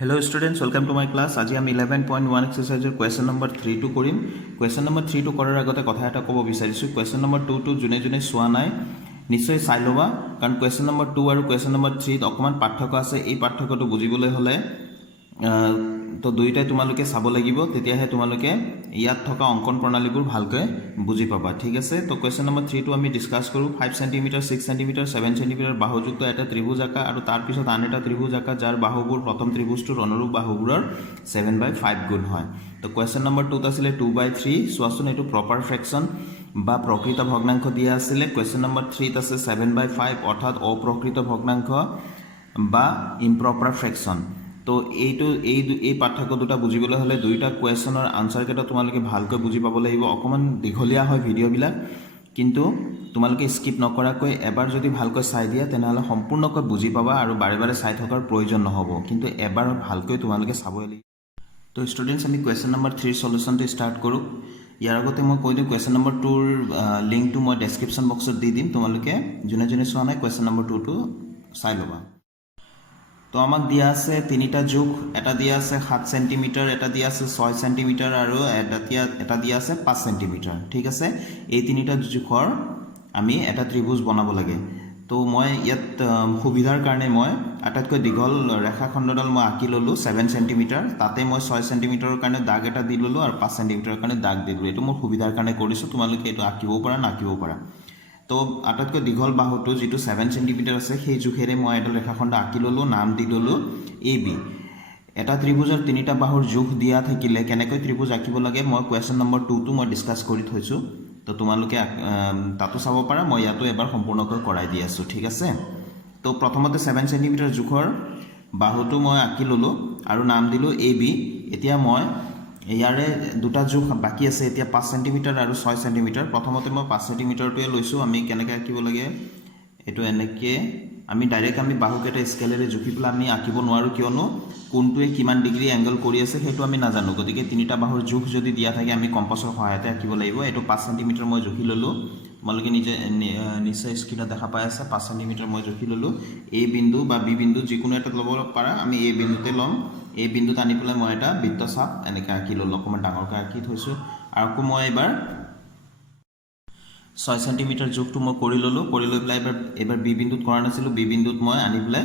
Hello students, welcome to my class. Aji am 11.1 exercise question number 3 to korim. Question number 3 to korar agote kotha eta kobo bisarisu. Question number 2 to june june soa nai নিশ্চয় চাই লবা কাৰণ question number 2 আৰু question number 3 অকমান পাৰ্থক্য আছে এই পাৰ্থক্যটো বুজিবলৈ হলে তো দুইটাই তোমালোকে চাব লাগিব তেতিয়াহে তোমালোকে ইয়াত থকা অঙ্কন প্ৰণালীবোৰ ভালকৈ বুজি পাবা ঠিক আছে তো question number 3 টো আমি ডিসকাস কৰো 5 cm 6 cm 7 cm বাহুযুক্ত এটা ত্ৰিভুজ আকাৰ আৰু তাৰ পিছত আন এটা ত্ৰিভুজ আকাৰ যাৰ বাহুবোৰ প্ৰথম ত্ৰিভুজটোৰ অনুৰূপ বাহুবোৰৰ 7/5 গুণ হয় তো question number 2 আছিল 2/3 সোৱাচোন এটো প্ৰপাৰ ফ্ৰেকশন বা প্ৰকৃত ভগ্নাংশ দিয়া আছিল question number 3 আছে 7/5 অৰ্থাৎ অপ্ৰকৃত ভগ্নাংশ বা ইম্প্ৰপাৰ ফ্ৰেকশন তো এই পাঠ্যক্য দুটা বুজিবলৈ হলে দুইটা কোৱেশ্যনৰ আনসাৰ কেটা তোমালোকে ভালকৈ বুজি পাব লাগিব অকমান দীঘলীয়া হয় ভিডিও বিলাক কিন্তু তোমালোকে স্কিপ নকৰাকৈ এবাৰ যদি ভালকৈ চাই দিয়া তেনেহলে সম্পূৰ্ণকৈ বুজি পাবা আৰু বাৰে বাৰে চাই থকাৰ প্ৰয়োজন নহব কিন্তু এবাৰ ভালকৈ তোমালোকে চাবই লাগিব তো স্টুডেন্টস আমি কোৱেশ্যন নম্বৰ 3 সলিউশনটো স্টাৰ্ট কৰো ইয়াৰ আগতে মই কৈ দিম কোৱেশ্যন নম্বৰ 2 ৰ লিংকটো মই ডেসক্ৰিপচন বক্সত দি দিম তোমালোকে জুনে চোৱা নাই কোৱেশ্যন নম্বৰ 2 টো চাই লবা তো আমাক দিয়া আছে তিনিটা যোগ এটা দিয়া আছে 7 সেমি এটা দিয়া আছে 6 সেমি আৰু এটা দিয়া আছে 5 সেমি ঠিক আছে এই তিনিটা যোগৰ আমি এটা ত্ৰিভুজ বনাব লাগে তো মই ইয়াত সুবিধাৰ কাৰণে মই আটাইতকৈ দীঘল ৰেখাখণ্ডডাল মই আঁকি ললো 7 সেমি তাতে মই 6 সেমিৰ কাৰণে দাগ এটা দি ললো আৰু 5 সেমিৰ কাৰণে দাগ দি ললো এটো মোৰ সুবিধাৰ কাৰণে কৰিছো তোমালোকে এটো আঁকিব পাৰা নাকিব পাৰা তো আটাইতকৈ দীঘল বাহুটো যেটো 7 সেমি আছে সেই জোখেৰে মই এটা ৰেখাখণ্ড আঁকি ললো নাম দি ললো AB এটা ত্ৰিভুজৰ তিনিটা বাহুৰ জোখ দিয়া থাকিলে কেনেকৈ ত্ৰিভুজ আঁকিব লাগে মই কোৱেশ্যন নম্বৰ 2 টো মই ডিসকাস কৰি থৈছো তো তোমালোকে তাতো চাব পাৰা মই ইয়াতো এবাৰ সম্পূৰ্ণকৈ কৰাই দি আছো ঠিক আছে তো প্ৰথমতে 7 সেমি জোখৰ বাহুটো মই আঁকি ললো আৰু নাম দিলো AB এতিয়া মই ইয়াৰে দুটা জোখ বাকি আছে এতিয়া 5 সেমি আৰু 6 সেমি প্ৰথমতে মই 5 সেমিটোৱে লৈছো আমি কেনেকৈ আঁকিব লাগে এটো এনেকে আমি ডাইৰেক্ট আমি বাহুকেটা স্কেলেৰে জুখিপলা আমি আঁকিব নোৱাৰো কিয়নো কোনটোৱে কিমান ডিগ্ৰী এংগল কৰি আছে হেতু আমি নাজানো গতিকে তিনিটা বাহুৰ জোখ যদি দিয়া থাকে আমি কম্পাছৰ সহায়তে আঁকিব লাগিব এটো 5 সেমি মই জুখি ললো তোমালোকে নিশ্চয় স্ক্ৰীনত দেখা পাই আছে 5 সেমি মই জুখি ললো A বিন্দু বা B বিন্দু যিকোনো এটা ল'ব পাৰা আমি A বিন্দুতে লম A বিন্দুত আনি পেলাই মই এটা বৃত্তচাপ এনেকৈ আঁকি ললো অকমান ডাঙৰকৈ আঁকি থৈছো আৰু মই এবাৰ 6 সেমি জোখটো মই কৰি ললো কৰি লৈ পেলাই এবাৰ B বিন্দুত কৰা নাছিলো B বিন্দুত মই আনি পেলাই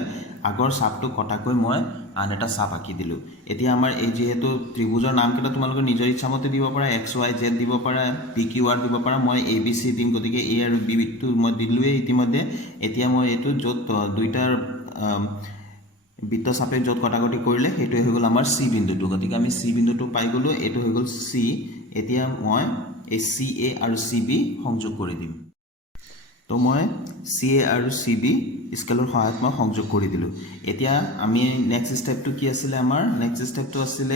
আগৰ চাপটো কটাকৈ মই আন এটা চাপ আঁকি দিলো এতিয়া আমাৰ এই যেহেতু ত্ৰিভুজৰ নাম কেটা তোমালোকে নিজৰ ইচ্ছামতে দিব পাৰা XYZ দিব পাৰা PQR দিব পাৰা মই ABC দিম গতিকে A আৰু B টো মই দিলোৱে ইতিমধ্যে এতিয়া মই এটো যত দুইটাৰ বৃত্তচাপে যত কটাকটি কৰিলে হেতু হৈ গল আমাৰ C বিন্দুটো গতিকে আমি C বিন্দুটো পাই গলো এটো হৈ গল C এতিয়া মই এই CA আৰু CB সংযোগ কৰি দিম তো মই CA আৰু CB স্কেলৰ সহায়ত মই সংযোগ কৰি দিলো এতিয়া আমি নেক্সট স্টেপটো কি আছিল আমাৰ নেক্সট স্টেপটো আছিল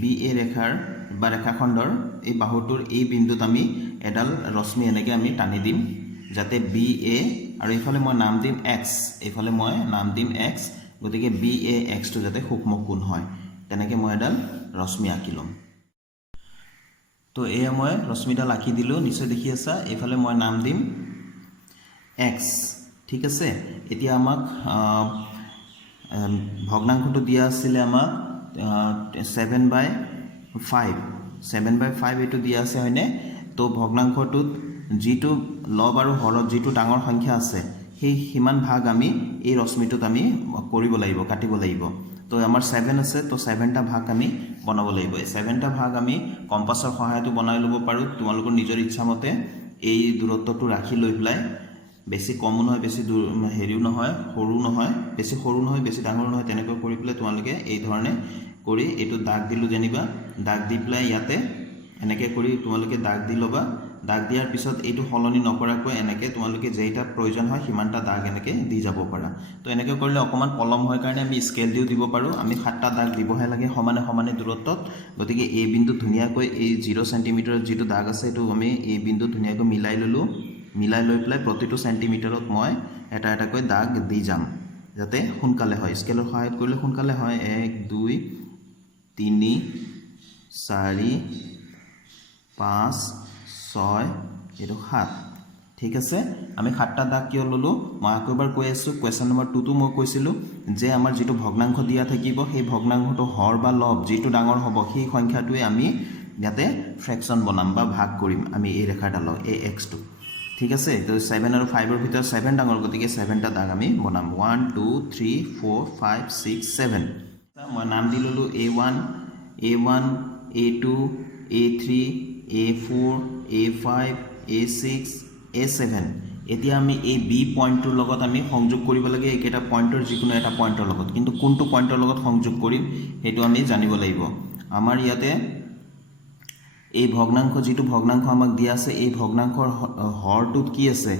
BA ৰেখাৰ বা ৰেখাখণ্ডৰ এই বাহুটোৰ এই বিন্দুত আমি এডাল ৰশ্মি এনেকৈ আমি টানি দিম যাতে BA আৰু এইফালে মই নাম দিম X এইফালে মই নাম দিম X গতিকে BAX টো যাতে সূক্ষ্ম কোণ হয় তেনেকৈ মই এডাল ৰশ্মি আঁকি লম তো এয়া মই ৰশ্মিডাল আঁকি দিলো নিশ্চয় দেখি আছা এইফালে মই নাম দিম X ঠিক আছে এতিয়া আমাক ভগ্নাংশটো দিয়া আছিল আমাক 7/5 এটো দিয়া আছে হয়নে তো ভগ্নাংশটোত যেটো লব আৰু হৰত যেটো ডাঙৰ সংখ্যা আছে সেই হিমান ভাগ আমি এই ৰশ্মিটোত আমি কৰিব লাগিব কাটিব লাগিব তো আমাৰ 7 আছে তো 7টা ভাগ আমি বনাব লাগিব এই 7টা ভাগ আমি কম্পাছৰ সহায়তে বনাই লব পাৰো তোমালোকৰ নিজৰ ইচ্ছামতে এই দূৰত্বটো ৰাখি লৈ প্লাই বেছি কম নহয় বেছি হেৰিও নহয় সৰু নহয় বেছি সৰু নহয় বেছি ডাঙৰ নহয় তেনেকৈ কৰি প্লাই তোমালোকে এই ধৰণে কৰি এটো দাগ দিলু জানিবা দাগ দি প্লাই ইয়াতে এনেকৈ কৰি তোমালোকে দাগ দি লবা দাগ দিয়াৰ পিছত এটো হলনি নকৰাকৈ এনেকৈ তোমালোকে যেইটা প্ৰয়োজন হয় হিমানটা দাগ এনেকৈ দি যাব পাৰা তো এনেকৈ কৰিলে অকমান পলম হয় কাৰণে আমি স্কেল দিও দিব পাৰো আমি 7টা দাগ দিবহে লাগে সমানে সমানে দূৰত্বত গতিকে এই বিন্দু ধুনিয়াকৈ এই 0 সেমি যেটো দাগ আছে এটো আমি এই বিন্দু ধুনিয়াকৈ মিলাই ললো মিলাই লৈ প্লাই প্ৰতিটো সেন্টিমিটাৰত মই এটা এটাকৈ দাগ দি যাম যাতে সোনকালে হয় স্কেলৰ সহায়ত কৰিলে সোনকালে হয় 1 2 3 4 5 6 এটো 7 ঠিক আছে আমি 7টা দাগ কিয় ললো মই আকৌ এবাৰ কৈ আছো কোৱেশ্চন নম্বৰ 2 টো মই কৈছিলো যে আমাৰ যেটো ভগ্নাংশ দিয়া থাকিব সেই ভগ্নাংশটো হৰ বা লব যেটো ডাঙৰ হ'ব সেই সংখ্যাটোৱে আমি ইয়াতে ফ্ৰেকশন বনাম বা ভাগ কৰিম আমি এই ৰেখাডালক এই x টো ঠিক আছে তো 7 আৰু 5 ৰ ভিতৰত 7 ডাঙৰ গতিকে 7টা দাগ আমি বনাম 1 2 3 4 5 6 7 মই নাম দি ললো a1 a1 a2 a3 a4 a5 a6 a7 এতিয়া আমি এই b পইণ্টৰ লগত আমি সংযোগ কৰিব লাগে একেটা পইণ্টৰ যিকোনো এটা পইণ্টৰ লগত কিন্তু কোনটো পইণ্টৰ লগত সংযোগ কৰিম হেতু আমি জানিব লাগিব আমাৰ ইয়াতে এই ভগ্নাংশ যেটো ভগ্নাংশ আমাক দিয়া আছে এই ভগ্নাংশৰ হৰটোত কি আছে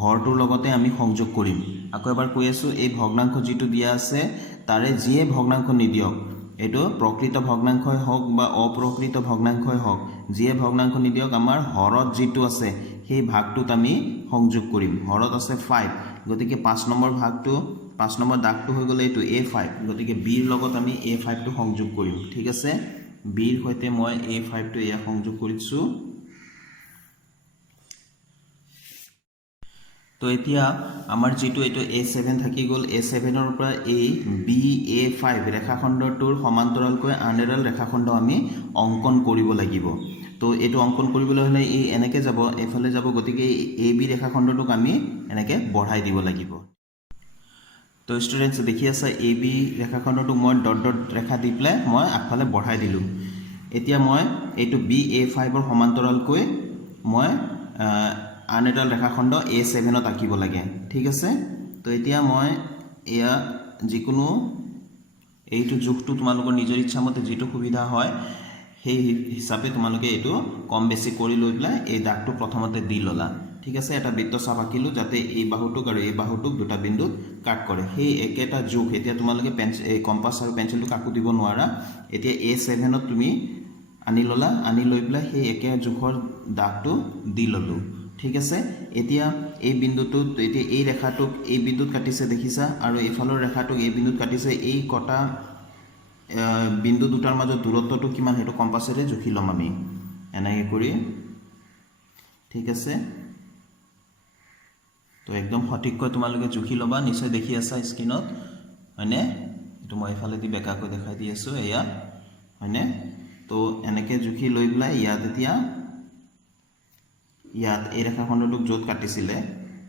হৰটোৰ লগতে আমি সংযোগ কৰিম আকৌ এবাৰ কৈ আছো এই ভগ্নাংশ যেটো দিয়া আছে তাৰে যিয়ে ভগ্নাংশ নিদিয়ক এটো প্ৰকৃত ভগ্নাংশই হওক বা অপ্ৰকৃত ভগ্নাংশই হওক যিয়ে ভগ্নাংশ নিদিয়ক আমাৰ হৰত যেটো আছে সেই ভাগটোত আমি সংযোগ কৰিম হৰত আছে 5 গতিকে 5 নম্বৰ ভাগটো 5 নম্বৰ দাগটো হৈ গলে এটো a5 গতিকে b ৰ লগত আমি a5 টো সংযোগ কৰিম ঠিক আছে b ৰ হৈতে মই a5 টো ইয়া সংযোগ কৰিছো তো এতিয়া আমাৰ যেটো এটো a7 থাকি গল a7 ৰ পৰা এই ba5 ৰেখাখণ্ডটোৰ সমান্তৰালকৈ আন এডাল ৰেখাখণ্ড আমি অঙ্কন কৰিব লাগিব তো এটো অঙ্কন কৰিবলৈ হলে এই এনেকে যাব এফালে যাব গতিকে ab ৰেখাখণ্ডটোক আমি এনেকে বঢ়াই দিব লাগিব তো স্টুডেন্টস দেখি আছে ab ৰেখাখণ্ডটো মই ডট ডট ৰেখা দি প্লে মই আগফালে বঢ়াই দিলো এতিয়া মই এটো ba5 ৰ সমান্তৰালকৈ মই আন এডাল ৰেখাখণ্ড a7 ত আঁকিব লাগে ঠিক আছে তো এতিয়া মই এয়া যিকোনো এইটো জোখটো তোমালোকৰ নিজৰ ইচ্ছামতে যেটো সুবিধা হয় সেই হিচাপে তোমালোকে এটো কম বেছি কৰি লৈ প্লাই এই দাগটো প্ৰথমতে দি ললা ঠিক আছে এটা বৃত্ত চাপ আঁকিলো যাতে এই বাহুটোক আৰু এই বাহুটোক দুটা বিন্দুত কাট কৰে সেই একেটা জোখ এতিয়া তোমালোকে এই কম্পাস আৰু পেন্সিলটো কাকু দিব নোৱাৰা এতিয়া a7 ত তুমি আনি ললা আনি লৈ প্লাই সেই একে জোখৰ দাগটো দি ললো ঠিক আছে এতিয়া এই বিন্দুটোত এতিয়া এই ৰেখাটোক এই বিন্দুত কাটিছে দেখিছা আৰু এইফালৰ ৰেখাটোক এই বিন্দুত কাটিছে এই কটা বিন্দু দুটাৰ মাজত দূৰত্বটো কিমান হেতু কম্পাসেৰে জুখি লম আমি এনেকৈ কৰি ঠিক আছে তো একদম সঠিককৈ তোমালোকে জুখি লবা নিশ্চয় দেখি আছা স্ক্ৰিনত হয়নে এটো মই ইফালে দি বেকাকৈ দেখাই দি আছো এয়া হয়নে তো এনেকৈ জুখি লৈ প্লাই ইয়াত এতিয়া ইয়াত এই ৰেখাখণ্ডটোক যত কাটিছিলে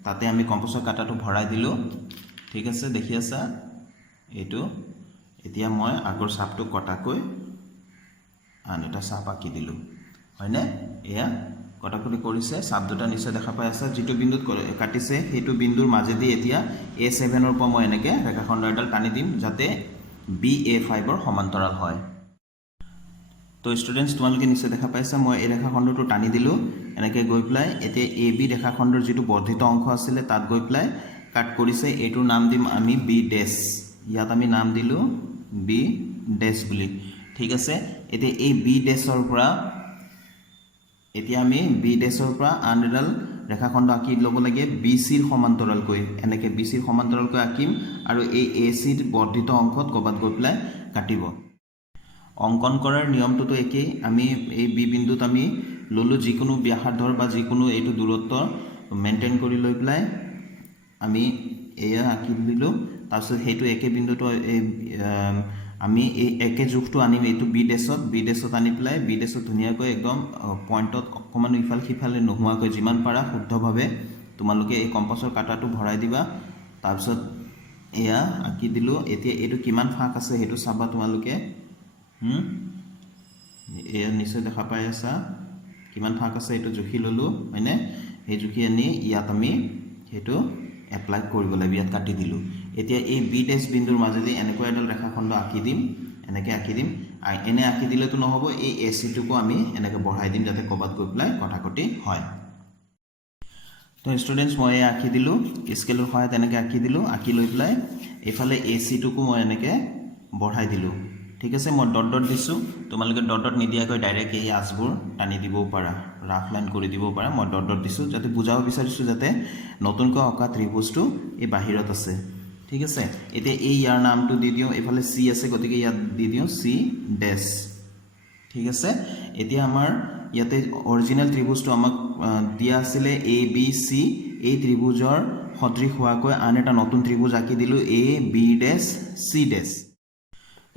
তাতে আমি কম্পাসৰ কাটাটো ভৰাই দিলো ঠিক আছে দেখি আছা এটো এতিয়া মই আগৰ চাপটো কটাকৈ আন এটা চাপ আঁকি দিলো হয়নে এয়া কটাকটি কৰিছে চাপ দুটা নিশ্চয় দেখা পাই আছে যেটো বিন্দুত কাটিছে হেতু বিন্দুৰ মাজেদি এতিয়া a7 ৰ পৰা মই এনেকে ৰেখাখণ্ড এডাল টানি দিম যাতে ba5 ৰ সমান্তৰাল হয় তো স্টুডেন্টস তোমালোকে নিশ্চয় দেখা পাইছা মই এই ৰেখাখণ্ডটো টানি দিলো এনেকে গৈ প্লাই এতে ab ৰেখাখণ্ডৰ যেটো বৰ্ধিত অংশ আছিল তাত গৈ প্লাই কাট কৰিছে এটোৰ নাম দিম আমি b ড্যাশ ইয়াত আমি নাম দিলো b ড্যাশ বুলি ঠিক আছে এতে এই b ড্যাশৰ পৰা এতিয়া আমি b ড্যাশৰ পৰা আন এডাল ৰেখাখণ্ড আঁকি লব লাগে bc ৰ সমান্তৰালকৈ এনেকে bc ৰ সমান্তৰালকৈ আঁকিম আৰু এই ac ৰ বৰ্ধিত অংশত কবাত গৈ প্লাই কাটিব অঙ্কন কৰাৰ নিয়মটো একেই আমি এই বি বিন্দুত আমি ললো যিকোনো ব্যাসাৰ্ধৰ বা যিকোনো এইটো দূৰত্ব মেইনটেইন কৰি লৈ প্লাই আমি এয়া আঁকি দিলো তাৰপিছত হেতু একে বিন্দুটো আমি এই একে জোখটো আনিম এইটো বি ড্যাশত আনি প্লাই বি ড্যাশত ধুনিয়াকৈ একদম পইণ্টত অকমান ইফাল সিফালে নোহোৱাকৈ যিমান পাৰা শুদ্ধভাৱে তোমালোকে এই কম্পাসৰ কাটাটো ভৰাই দিবা তাৰপিছত এয়া আঁকি দিলো এতিয়া এটো কিমান ফাঁক আছে হেতু চাবা তোমালোকে এয়া নিশ্চয় দেখা পাই আছা কিমান ফাঁক আছে এটো জুখি ললো হয়নে এই জুখি আনি ইয়াত আমি হেতু এপ্লাই কৰিব লাগিব ইয়াত কাটি দিলো এতিয়া এই বি ড্যাশ বিন্দুৰ মাজেদি এনেকৈ এডাল ৰেখাখণ্ড আঁকি দিম এনেকৈ আঁকি দিম এনে আঁকি দিলেতো নহব এই এসি টুকো আমি এনেকৈ বঢ়াই দিম যাতে কবাত গৈ প্লাই কটাকটি হয় তো স্টুডেন্টস মই আঁকি দিলো স্কেলৰ সহায়ত এনেকৈ আঁকি দিলো আঁকি লৈ প্লাই এফালে এসি টুকো মই এনেকৈ বঢ়াই দিলো ঠিক আছে মই ডট ডট দিছো তোমালোকে ডট ডট নিদিয়াকৈ ডাইৰেক্ট এই আজবোৰ টানি দিবও পাৰা ৰাফ লাইন কৰি দিব পাৰা মই ডট ডট দিছো যাতে বুজাব বিচাৰিছো যাতে নতুনকৈ অকা ত্ৰিভুজটো এই বাহিৰত আছে ঠিক আছে এতিয়া এই ইয়াৰ নামটো দি দিও এফালে সি আছে গতিকে ইয়াত দি দিও সি ড্যাশ ঠিক আছে এতিয়া আমাৰ ইয়াতে অৰিজিনাল ত্ৰিভুজটো আমাক দিয়া আছিলে এ বি চি এই ত্ৰিভুজৰ সদৃশ হোৱাকৈ আন এটা নতুন ত্ৰিভুজ আঁকি দিলোঁ এ বি ডেছ চি ডেছ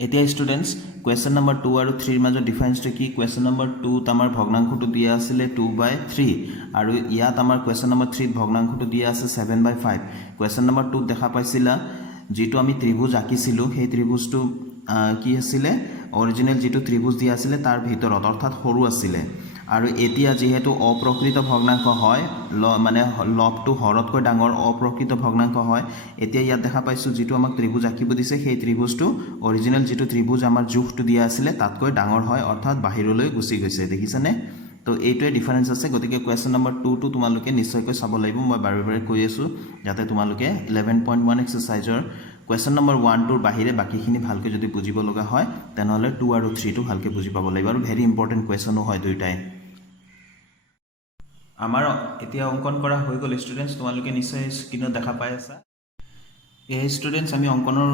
এতিয়া ষ্টুডেণ্টছ কুৱেশ্যন নম্বৰ 2 আৰু 3 মাজৰ ডিফাৰেন্সটো কি কুৱেশ্যন নম্বৰ 2 আমাৰ ভগ্নাংশটো দিয়া আছিলে 2/3 আৰু ইয়াত আমাৰ কুৱেশ্যন নম্বৰ 3 ভগ্নাংশটো দিয়া আছে 7/5 কুৱেশ্যন নম্বৰ 2 দেখা পাইছিলা যেটো আমি ত্ৰিভুজ আঁকিছিলোঁ সেই ত্ৰিভুজটো কি আছিল অৰিজিনাল যেটো ত্ৰিভুজ দিয়া আছিল তাৰ ভিতৰত অৰ্থাৎ সৰু আছিল আৰু এতিয়া যেহেতু অপ্ৰকৃত ভগ্নাংশ হয় মানে লবটো হৰতকৈ ডাঙৰ অপ্ৰকৃত ভগ্নাংশ হয় এতিয়া ইয়াত দেখা পাইছো যেটো আমাক ত্ৰিভুজ আঁকিব দিছে সেই ত্ৰিভুজটো অৰিজিনাল যেটো ত্ৰিভুজ আমাৰ জোখটো দিয়া আছিল তাতকৈ ডাঙৰ হয় অৰ্থাৎ বাহিৰলৈ গুচি গৈছে দেখিছানে তো এইটোৱে ডিফাৰেন্স আছে গতিকে কোৱেশ্যন নম্বৰ 2 টো তোমালোকে নিশ্চয়কৈ চাব লাগিব মই বাৰে বাৰে কৈ আছো যাতে তোমালোকে 11.1 এক্সাৰসাইজৰ কুৱেশ্যন নম্বৰ 1 টোৰ বাহিৰে বাকিখিনি ভালকৈ যদি বুজিব লগা হয় তেনেহলে 2 আৰু 3 টো ভালকৈ বুজি পাব লাগিব আৰু ভেৰি ইম্পৰ্টেন্ট কুৱেশ্যনো হয় দুইটাই আমাৰ এতিয়া অঙ্কন কৰা হৈ গল ষ্টুডেন্টস তোমালোকে নিশ্চয় স্ক্ৰিনত দেখা পাই আছা এই ষ্টুডেন্টস আমি অঙ্কনৰ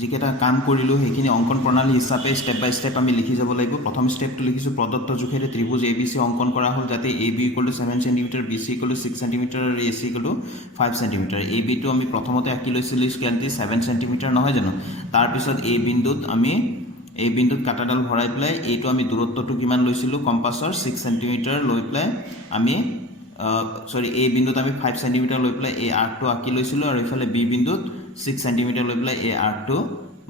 যিকেটা কাম কৰিলো সেইখিনি অঙ্কন প্ৰণালী হিচাপে স্টেপ বাই স্টেপ আমি লিখি যাব লাগিব প্ৰথম স্টেপটো লিখিছো প্ৰদত্ত জোখেৰে ত্ৰিভুজ ABC অঙ্কন কৰা হ'ল যাতে AB = 7 cm BC = 6 cm আৰু AC = 5 cm AB টো আমি প্ৰথমতে আঁকি লৈছিলো স্কেলটি 7 cm নহয় জানো তাৰ পিছত এই বিন্দুত আমি এই বিন্দুত কাটাডাল ভৰাই প্লাই এইটো আমি দূৰত্বটো কিমান লৈছিলো কম্পাসৰ 6 cm লৈ প্লাই আমি সৰি এই বিন্দুত আমি 5 cm লৈ প্লাই এই আৰ্কটো আঁকি লৈছিলো আৰু ইফালে বি বিন্দুত 6 cm লৈ প্লাই এই আৰ্কটো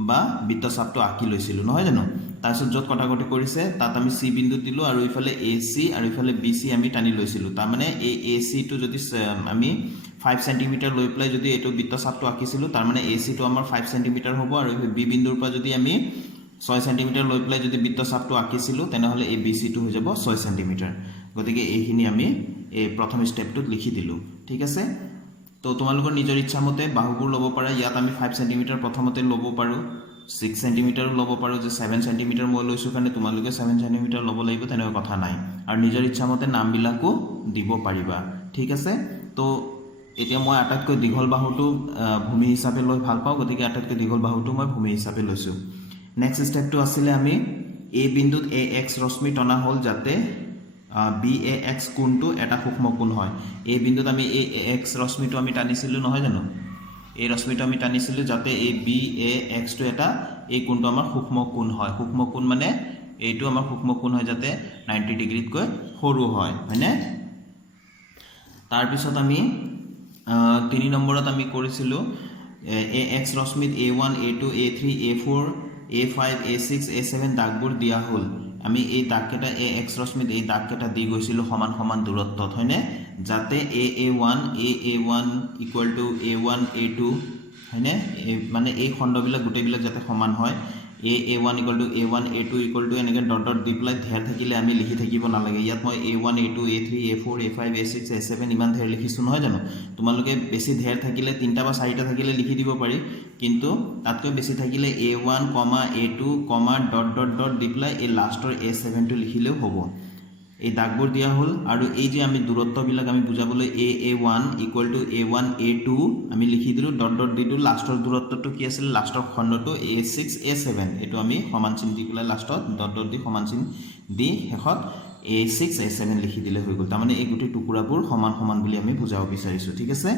বা বৃত্তচাপটো আঁকি লৈছিলো নহয় জানো তাৰপিছত যত কটাকটি কৰিছে তাত আমি সি বিন্দু দিলো আৰু ইফালে AC আৰু ইফালে BC আমি টানি লৈছিলো তাৰ মানে এই AC টো যদি আমি 5 cm লৈ প্লাই যদি এটো বৃত্তচাপটো আঁকিছিলো তাৰ মানে AC টো আমাৰ 5 cm হ'ব আৰু বি বিন্দুৰ পৰা যদি আমি 6 cm লৈ প্লাই যদি বৃত্তচাপটো আঁকিছিলো তেনেহলে এই BC টো হৈ যাব 6 cm গতিকে এইখিনি আমি এই প্ৰথম স্টেপটোত লিখি দিলো ঠিক আছে তো তোমালোকৰ নিজৰ ইচ্ছা মতে বাহুবোৰ লব পাৰা ইয়াত আমি 5 cm প্ৰথমতে লব পাৰো 6 cm লব পাৰো যে 7 cm মই লৈছো কাৰণে তোমালোকে 7 cm লব লাগিব তেনে কথা নাই আৰু নিজৰ ইচ্ছা মতে নামবিলাকো দিব পাৰিবা ঠিক আছে তো এতিয়া মই আটাইতকৈ দীঘল বাহুটো ভূমি হিচাপে লৈ ভাল পাওঁ গতিকে আটাইতকৈ দীঘল বাহুটো মই ভূমি হিচাপে লৈছো নেক্সট স্টেপটো আছিল আমি এই বিন্দুত AX ৰশ্মি টনা হল যাতে BAX কোণটো এটা সূক্ষ্ম কোণ হয় এই বিন্দুত আমি AX ৰশ্মিটো আমি টানিছিলো নহয় জানো এই ৰশ্মিটো আমি টানিছিলো যাতে এই BAX টো এটা এই কোণটো আমাৰ সূক্ষ্ম কোণ হয় সূক্ষ্ম কোণ মানে এইটো আমাৰ সূক্ষ্ম কোণ হয় যাতে 90 ডিগ্ৰীত কৈ সৰু হয় হয়নে তাৰ পিছত আমি 3 নম্বৰত আমি কৰিছিলো AX ৰশ্মিত A1 A2 A3 A4 A5 A6 A7 দাগবোৰ দিয়া হল আমি এই দাগকেটা AX ৰশ্মিত এই দাগকেটা দি গৈছিলো সমান সমান দূৰত্বত হয়নে যাতে AA1 AA1 = A1 A2 হয়নে মানে এই খণ্ডবিলাক গুটেবিলাক যাতে সমান হয় AA1 = A1 A2 = এনেকৈ ডট ডট দি প্লাই ধেৰ থাকিলে আমি লিখি থাকিব নালাগে ইয়াত মই A1 A2 A3 A4 A5 A6 A7 ইমান ধেৰ লিখিছো নহয় জানো তোমালোকে বেছি ধেৰ থাকিলে তিনটা বা চাৰিটা থাকিলে লিখি দিব পাৰি কিন্তু তাতকৈ বেছি থাকিলে A1, A2, dot dot dot দি প্লাই এই লাষ্টৰ A7 টো লিখিলেও হ'ব এই দাগবোৰ দিয়া হল আৰু এই যে আমি দূৰত্ববিলাক আমি বুজাবলৈ AA1 = A1 A2 আমি লিখি দিলো ডট ডট দিটো লাষ্টৰ দূৰত্বটো কি আছিল লাষ্টৰ খণ্ডটো A6 A7 এটো আমি সমান চিন দি পেলাই লাষ্টত ডট ডট দি সমান চিন দি শেষত A6 A7 লিখি দিলে হৈ গল তাৰ মানে এই গুটি টুকুৰাবোৰ সমান সমান বুলি আমি বুজাব বিচাৰিছো ঠিক আছে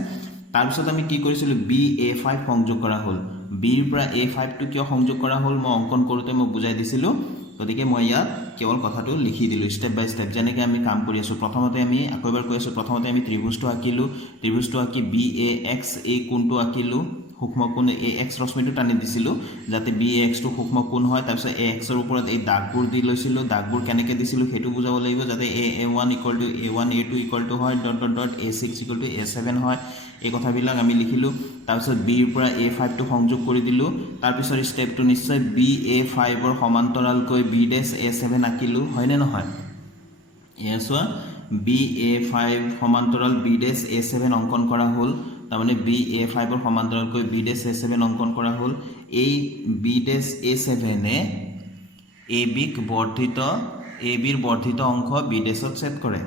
তাৰ পিছত আমি কি কৰিছিলো BA5 সংযোগ কৰা হল B ৰ পৰা A5 টো কিয় সংযোগ কৰা হল মই অঙ্কন কৰোতে মই বুজাই দিছিলো গতিকে মই ইয়াত কেৱল কথাটো লিখি দিলো স্টেপ বাই স্টেপ যেনেকৈ আমি কাম কৰি আছো প্ৰথমতে আমি আকৈবাৰ কৈ আছো প্ৰথমতে আমি ত্ৰিভুজটো আঁকি BAX এই কোণটো আঁকিলো সূক্ষ্ম কোণ AX ৰশ্মিটো টানি দিছিলো যাতে BAX টো সূক্ষ্ম কোণ হয় তাৰ পিছত AX ৰ ওপৰত এই দাগবোৰ দি লৈছিলো দাগবোৰ কেনেকৈ দিছিলো হেতু বুজাব লাগিব যাতে A1 = A1 A2 = হয় dot dot dot A6 = A7 হয় এই কথাবিলাক আমি লিখিলো তাৰ পিছত B ৰ পৰা A5 টো সংযোগ কৰি দিলো তাৰ পিছত স্টেপটো নিশ্চয় BA5 ৰ সমান্তৰালকৈ B' A7 আঁকিলো হয় নে নহয় এসো BA5 সমান্তৰাল B' A7 অঙ্কন কৰা হল তাৰ মানে BA5 ৰ সমান্তৰালকৈ B' A7 অঙ্কন কৰা হল এই B' A7 এ AB ৰ বৰ্ধিত অংশ B' ত ছেদ কৰে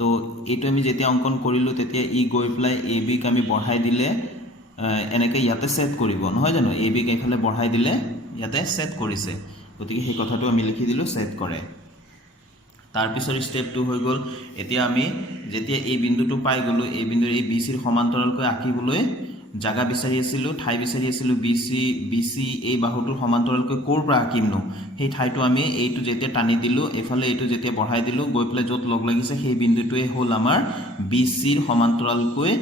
তো এইটো আমি যেতিয়া অঙ্কন কৰিলো তেতিয়া ই গৈ প্লাই AB ক আমি বঢ়াই দিলে এনেকৈ ইয়াতে ছেদ কৰিব নহয় জানো AB ক এফালে বঢ়াই দিলে ইয়াতে ছেদ কৰিছে গতিকে সেই কথাটো আমি লিখি দিলো ছেদ কৰে তাৰ পিছৰ ষ্টেপটো হৈ গ'ল এতিয়া আমি যেতিয়া এই বিন্দুটো পাই গ'লো এই বিন্দুৰ এই BC ৰ সমান্তৰালকৈ আঁকিবলৈ জাগা বিচাৰি আছিলোঁ ঠাই বিচাৰি আছিলোঁ BC এই বাহুটোৰ সমান্তৰালকৈ ক'ৰ পৰা আঁকিমনো সেই ঠাইটো আমি এইটো যেতিয়া টানি দিলোঁ এফালে এইটো যেতিয়া বঢ়াই দিলোঁ গৈ পেলাই য'ত লগ লাগিছে সেই বিন্দুটোৱে হ'ল আমাৰ BC ৰ সমান্তৰালকৈ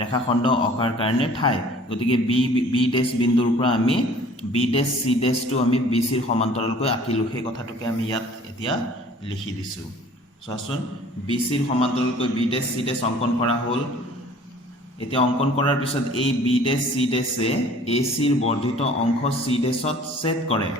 ৰেখাখণ্ড অঁকাৰ কাৰণে ঠাই গতিকে B ডেছ বিন্দুৰ পৰা আমি B ডেছ C ডেছটো আমি BC ৰ সমান্তৰালকৈ আঁকিলোঁ সেই কথাটোকে আমি ইয়াত এতিয়া লিখি দিছোঁ চোৱাচোন BC ৰ সমান্তৰালকৈ B ডেছ C ডেছ অংকন কৰা হ'ল এতিয়া অংকন কৰাৰ পিছত এই B ডেছ C ডেছে AC ৰ বৰ্ধিত অংশ C ডেছত ছেদ কৰে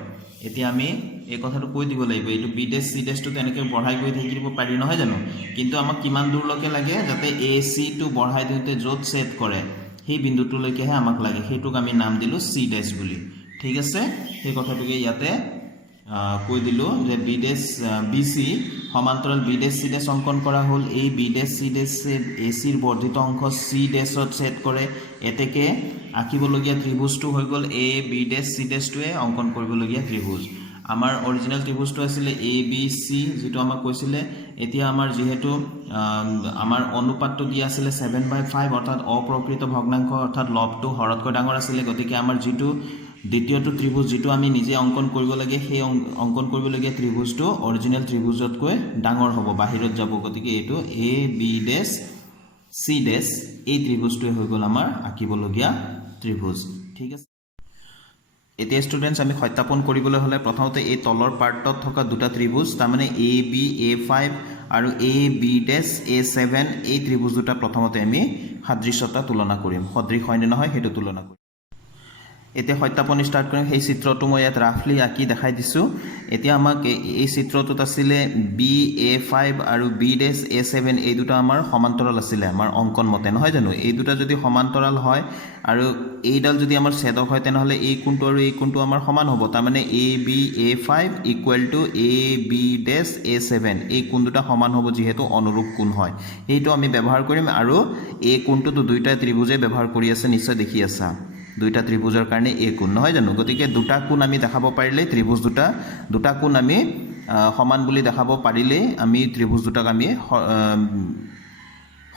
এতিয়া আমি এই কথাটো কৈ দিব লাগিব এইটো B ডেছ C ডেছটো তেনেকৈ বঢ়াই গৈ থাকিব পাৰি নহয় জানো কিন্তু আমাক কিমান দূৰলৈকে লাগে যাতে AC টো বঢ়াই দিওঁতে য'ত ছেদ কৰে সেই বিন্দুটোলৈকেহে আমাক লাগে সেইটোক আমি নাম দিলোঁ C ডেছ বুলি ঠিক আছে সেই কথাটোকে ইয়াতে কৈ দিলোঁ যে B ডেছ BC সমান্তৰাল B ডেছ C ডেছ অংকন কৰা হ'ল এই B ডেছ C ডেছে AC ৰ বৰ্ধিত অংশ C ডেছত ছেদ কৰে এতেকে আঁকিবলগীয়া ত্ৰিভুজটো হৈ গ'ল A B ডেছ C ডেছটোৱে অংকন কৰিবলগীয়া ত্ৰিভুজ আমাৰ অৰিজিনেল ত্ৰিভুজটো আছিলে ABC যেটো আমাক কৈছিলে এতিয়া আমাৰ যেহেতু আমাৰ অনুপাতটো দিয়া আছিলে 7/5 অৰ্থাৎ অপ্ৰকৃত ভগ্নাংশ অৰ্থাৎ লবটো হৰতকৈ ডাঙৰ আছিলে গতিকে আমাৰ যেটো দ্বিতীয়টো ত্ৰিভুজ যেটো আমি নিজে অংকন কৰিব লাগে সেই অংকন কৰিবলগীয়া ত্ৰিভুজটো অৰিজিনেল ত্ৰিভুজতকৈ ডাঙৰ হ'ব বাহিৰত যাব গতিকে এইটো A B ডেছ C ডেছ এই ত্ৰিভুজটোৱে হৈ গ'ল আমাৰ আঁকিবলগীয়া ত্ৰিভুজ ঠিক আছে এতিয়া ষ্টুডেন্টস আমি সত্যাপন কৰিবলৈ হলে প্ৰথমতে এই তলৰ পাৰ্টত থকা দুটা ত্ৰিভুজ তাৰমানে AB A5 আৰু AB ডেছ A7 এই ত্ৰিভুজ দুটা প্ৰথমতে আমি সাদৃশ্যতা তুলনা কৰিম সদৃশ হয় নে নহয় হেতু তুলনা কৰিম এতিয়া সত্যাপন স্টাৰ্ট কৰিম সেই চিত্ৰটো মই ইয়াত ৰাফলি আঁকি দেখাই দিছোঁ এতিয়া আমাক এই চিত্ৰটোত আছিলে BA5 আৰু B ডেছ A7 এই দুটা আমাৰ সমান্তৰাল আছিলে আমাৰ অংকন মতে নহয় জানো এই দুটা যদি সমান্তৰাল হয় আৰু এইডাল যদি আমাৰ ছেদক হয় তেনেহলে এই কোণটো আৰু এই কোণটো আমাৰ সমান হ'ব তাৰমানে AB A5 = AB ডেছ A7 এই কোণ দুটা সমান হ'ব যেহেতু অনুৰূপ কোণ হয় এইটো আমি ব্যৱহাৰ কৰিম আৰু এই কোণটো দুইটা ত্ৰিভুজে ব্যৱহাৰ কৰি আছে নিশ্চয় দেখি আছা দুইটা ত্ৰিভুজৰ কাৰণে এই কোণ নহয় জানো গতিকে দুটা কোণ আমি দেখাব পাৰিলে ত্ৰিভুজ দুটা কোণ আমি সমান বুলি দেখাব পাৰিলে আমি ত্ৰিভুজ দুটাক আমি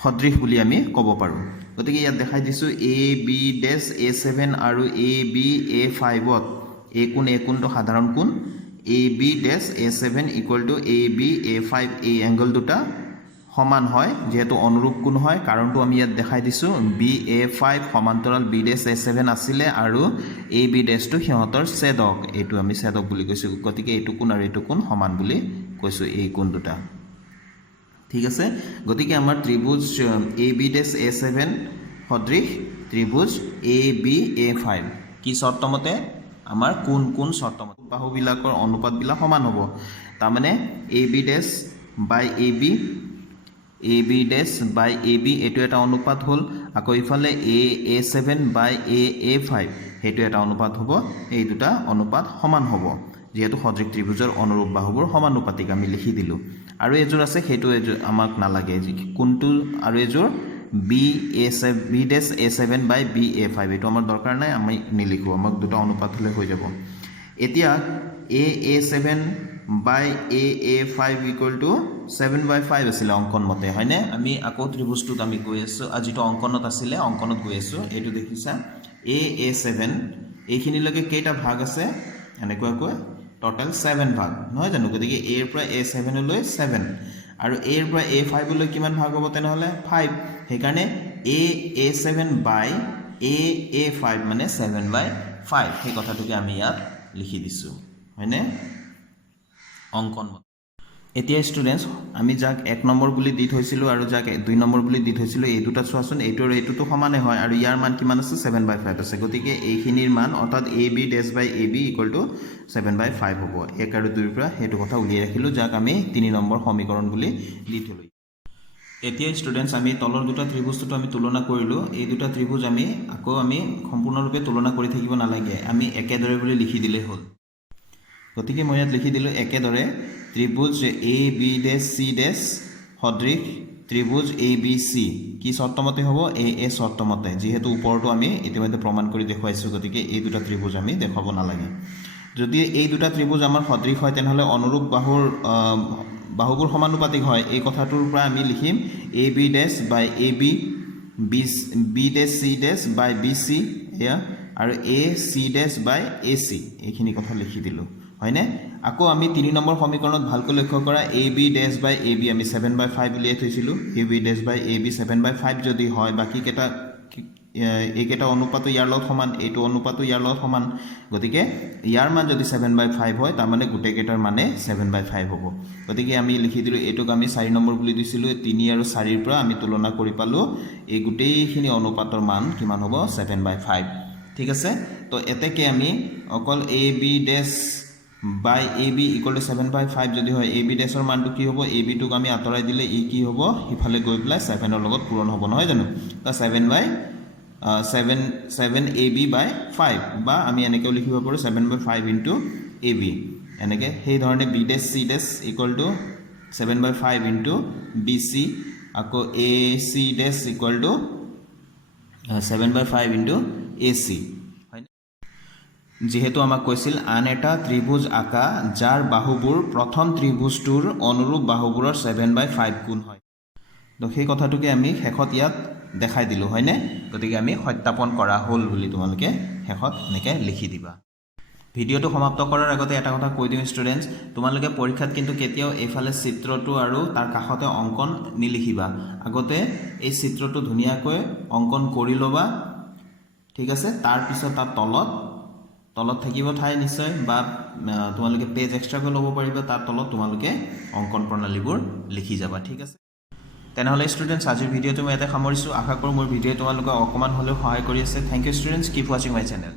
সদৃশ বুলি আমি ক'ব পাৰো গতিকে ইয়াত দেখাই দিছো AB ডেছ A7 আৰু AB A5ত এই কোণটো সাধাৰণ কোণ AB ডেছ A7 = AB A5 এই এংগল দুটা সমান হয় যেহেতু অনুৰূপ কোণ হয় কাৰণটো আমি ইয়াত দেখাই দিছো BA5 সমান্তৰাল B ডেছ A7 আছিল আৰু AB ডেছটো সিহঁতৰ ছেদক এইটো আমি ছেদক বুলি কৈছো গতিকে এইটো কোণ আৰু এইটো কোণ সমান বুলি কৈছো এই কোণ দুটা ঠিক আছে গতিকে আমাৰ ত্ৰিভুজ AB ডেছ A7 সদৃশ ত্ৰিভুজ AB A5 কি শৰ্তমতে আমাৰ কোন শৰ্তমতে বাহুবিলাকৰ অনুপাতবিলাক সমান হ'ব তাৰমানে AB ডেছ বাই AB ডেছ বাই AB এটো এটা অনুপাত হ'ল আকৌ ইফালে A7 বাই A5 হেতু এটা অনুপাত হ'ব এই দুটা অনুপাত সমান হ'ব যেহেতু সদৃশ ত্ৰিভুজৰ অনুৰূপ বাহুবোৰ সমানুপাতিক আমি লিখি দিলো আৰু এজোৰ আছে হেতু আমাক নালাগে কোনটো আৰু এজোৰ B ডেছ A7 বাই BA5 এটো আমাৰ দৰকাৰ নাই আমি নিলিখো আমাক দুটা অনুপাত হলে হৈ যাব এতিয়া A7 বাই A5 = 7/5 আছিল অংকন মতে হয়নে আমি আকৌ ত্ৰিভুজটোত আমি গৈ আছো আজিটো অংকনত আছিল অংকনত গৈ আছো এটো দেখিছা A7 এইখিনিলৈকে কেইটা ভাগ আছে এনেকুৱাকৈ টোটাল 7 ভাগ নহয় জানো গতিকে A ৰ পৰা A7 লৈ 7 আৰু A ৰ পৰা A5 লৈ কিমান ভাগ হ'ব তেনেহলে 5 সেইকাৰণে A7 বাই A5 মানে 7/5 সেই কথাটোকে আমি ইয়াত লিখি দিছো হয়নে অংকন এতিয়া ষ্টুডেন্টস আমি যাক 1 নম্বৰ বুলি দি থৈছিলো আৰু যাক 2 নম্বৰ বুলি দি থৈছিলো এই দুটা চোৱাচোন এইটো আৰু এইটোটো সমানে হয় আৰু ইয়াৰ মান কিমান আছে 7/5 আছে গতিকে এইখিনিৰ মান অৰ্থাৎ AB ডেছ বাই AB = 7/5 হ'ব 1 আৰু 2 ৰ পৰা হেতু কথা উলিয়াই ৰাখিলো যাক আমি 3 নম্বৰ সমীকৰণ বুলি দি থলো এতিয়া ষ্টুডেন্টস আমি তলৰ দুটা ত্ৰিভুজটো আমি তুলনা কৰিলো এই দুটা ত্ৰিভুজ আমি আকৌ আমি সম্পূৰ্ণৰূপে তুলনা কৰি থাকিব নালাগে আমি একেদৰে বুলি লিখি দিলে হ'ল গতিকে মই ইয়াত লিখি দিলো একেদৰে ত্ৰিভুজ AB ডেছ C ডেছ সদৃশ ত্ৰিভুজ ABC কি শৰ্তমতে হ'ব AA শৰ্তমতে যেহেতু ওপৰটো আমি ইতিমধ্যে প্ৰমাণ কৰি দেখুৱাইছো গতিকে এই দুটা ত্ৰিভুজ আমি দেখাব নালাগে যদি এই দুটা ত্ৰিভুজ আমাৰ সদৃশ হয় তেনেহলে অনুৰূপ বাহুৰ বাহুবোৰ সমানুপাতিক হয় এই কথাটোৰ পৰা আমি লিখিম এ B dash by A B B dash C dash by B C এয়া আৰু এ C dash by A C এইখিনি কথা লিখি দিলোঁ হয়নে আকৌ আমি 3 নম্বৰ সমীকৰণত ভালকৈ লক্ষ্য কৰা এ B dash by A B আমি 7/5 উলিয়াই থৈছিলোঁ এ B dash by A B 7/5 যদি হয় বাকীকেইটা এইকেইটা অনুপাতো ইয়াৰ লগত সমান এইটো অনুপাতো ইয়াৰ লগত সমান গতিকে ইয়াৰ মান যদি 7/5 হয় তাৰমানে গোটেইকেইটাৰ মানে 7/5 হ'ব গতিকে আমি লিখি দিলোঁ এইটোক আমি 4 নম্বৰ বুলি দিছিলোঁ 3 আৰু 4 ৰ পৰা আমি তুলনা কৰি পালোঁ এই গোটেইখিনি অনুপাতৰ মান কিমান হ'ব 7/5 ঠিক আছে তো এতেকে আমি অকল A B dash by A B equal to 7/5 যদি হয় এ বি ডেছৰ মানটো কি হ'ব এ বিটোক আমি আঁতৰাই দিলে ই কি হ'ব সিফালে গৈ পেলাই 7ৰ লগত পূৰণ হ'ব নহয় জানো তো 7 এ বি বাই 5 বা আমি এনেকৈও লিখিব পাৰোঁ 7/5 ইনটু এ বি এনেকৈ সেই ধৰণে B dash C dash equal to 7/5 into B C আকৌ A C dash equal to 7/5 into A C যেহেতু আমাক কৈছিল আন এটা ত্ৰিভুজ আঁকা যাৰ বাহুবোৰ প্ৰথম ত্ৰিভুজটোৰ অনুৰূপ বাহুবোৰৰ 7/5 গুণ হয় তো সেই কথাটোকে আমি শেষত ইয়াত দেখাই দিলোঁ হয়নে গতিকে আমি সত্যাপন কৰা হ'ল বুলি তোমালোকে শেষত এনেকৈ লিখি দিবা ভিডিঅ'টো সমাপ্ত কৰাৰ আগতে এটা কথা কৈ দিওঁ ষ্টুডেণ্টছ তোমালোকে পৰীক্ষাত কিন্তু কেতিয়াও এইফালে চিত্ৰটো আৰু তাৰ কাষতে অংকন নিলিখিবা আগতে এই চিত্ৰটো ধুনীয়াকৈ অংকন কৰি ল'বা ঠিক আছে তাৰপিছত তাৰ তলত থাকিব ঠাই নিশ্চয় বা তোমালোকে পেজ এক্সট্ৰাকৈ ল'ব পাৰিবা তাৰ তলত তোমালোকে অংকন প্ৰণালীবোৰ লিখি যাবা ঠিক আছে তেনেহ'লে ষ্টুডেণ্টছ আজিৰ ভিডিঅ'টো মই ইয়াতে সামৰিছোঁ আশা কৰোঁ মোৰ ভিডিঅ'ই তোমালোকক অকণমান হ'লেও সহায় কৰি আছে থেংক ইউ ষ্টুডেণ্টছ কিপ ৱাচিং মাই চেনেল